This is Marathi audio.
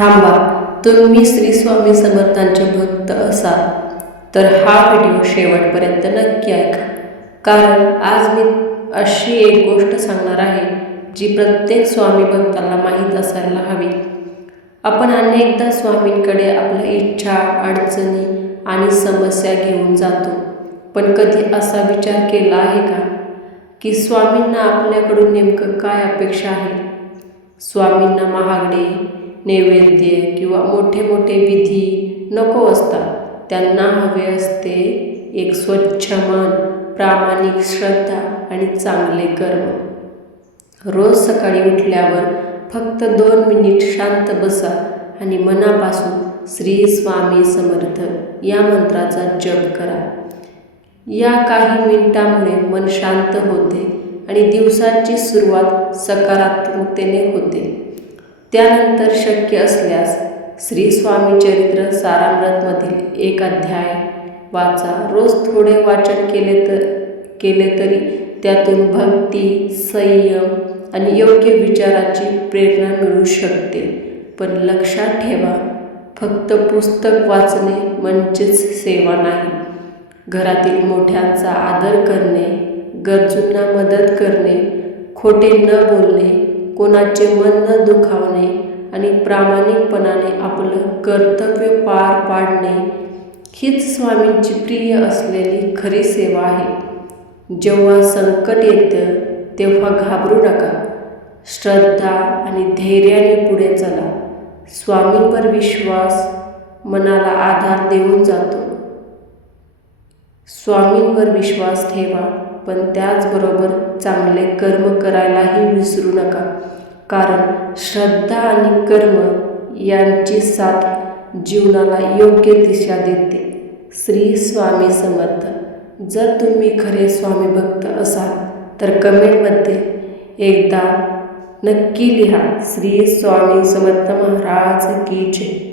थांबा, तुम्ही श्री स्वामी समर्थांचे भक्त असाल तर हा व्हिडिओ शेवटपर्यंत नक्की ऐका, कारण आज मी अशी एक गोष्ट सांगणार आहे जी प्रत्येक स्वामी भक्ताला माहीत असायला हवी. आपण अनेकदा स्वामींकडे आपल्या इच्छा, अडचणी आणि समस्या घेऊन जातो, पण कधी असा विचार केला आहे का की स्वामींना आपल्याकडून नेमकं काय अपेक्षा आहे? स्वामींना महागडे नैवेद्य किंवा मोठे मोठे विधी नको असतात. त्यांना हवे असते एक स्वच्छ मन, प्रामाणिक श्रद्धा आणि चांगले कर्म. रोज सकाळी उठल्यावर फक्त 2 मिनिट शांत बसा आणि मनापासून श्री स्वामी समर्थ या मंत्राचा जप करा. या काही मिनिटांमुळे मन शांत होते आणि दिवसाची सुरुवात सकारात्मकतेने होते. त्यानंतर शक्य असल्यास श्री स्वामी चरित्र सारामृतमधील एक अध्याय वाचा. रोज थोडे वाचन केले तरी त्यातून भक्ती, संयम आणि योग्य विचाराची प्रेरणा मिळू शकते. पण लक्षात ठेवा, फक्त पुस्तक वाचणे म्हणजेच सेवा नाही. घरातील मोठ्यांचा आदर करणे, गरजूंना मदत करणे, खोटे न बोलणे, कोणाचे मन न दुखावणे आणि प्रामाणिकपणाने आपलं कर्तव्य पार पाडणे हीच स्वामींची प्रिय असलेली खरी सेवा आहे. जेव्हा संकट येतं तेव्हा घाबरू नका. श्रद्धा आणि धैर्याने पुढे चला. स्वामींवर विश्वास मनाला आधार देऊन जातो. स्वामींवर विश्वास ठेवा, पण त्याचबरोबर चांगले कर्म करायलाही विसरू नका, कारण श्रद्धा आणि कर्म यांची साथ जीवनाला योग्य दिशा देते. श्री स्वामी समर्थ. जर तुम्ही खरे स्वामी भक्त असाल तर कमेंटमध्ये एकदा नक्की लिहा, श्री स्वामी समर्थ महाराज की जय.